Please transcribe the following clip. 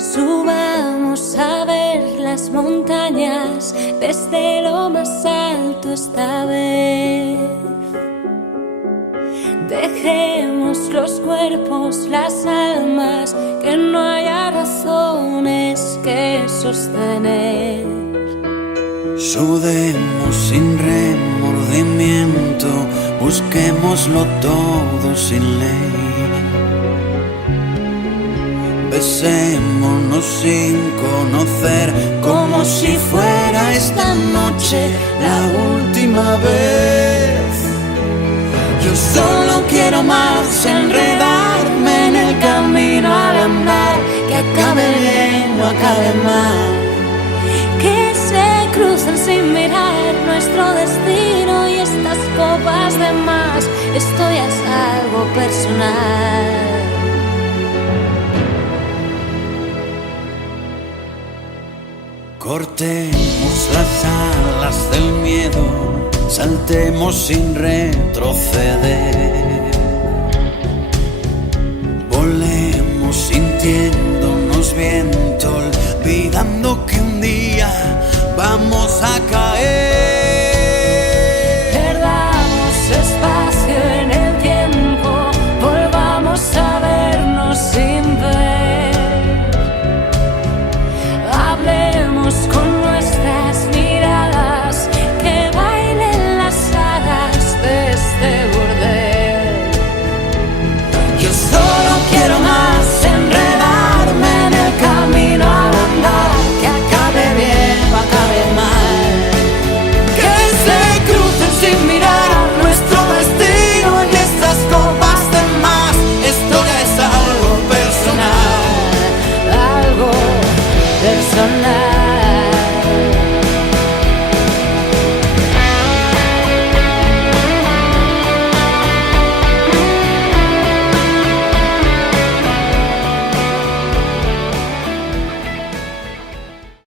Subamos a ver las montañas desde lo más alto esta vez. Dejemos los cuerpos, las almas, que no haya razones que sostener. Sudemos sin remordimiento, busquémoslo todo sin ley. Besémonos sin conocer, como si fuera esta noche la última vez. Yo solo quiero más enredarme en el camino al andar, que acabe bien, no acabe mal. Que se crucen sin mirar nuestro destino y estas copas de más. Esto ya es algo personal. Cortemos las alas del miedo, saltemos sin retroceder. Volemos sintiéndonos viento, olvidando que un día vamos a caer.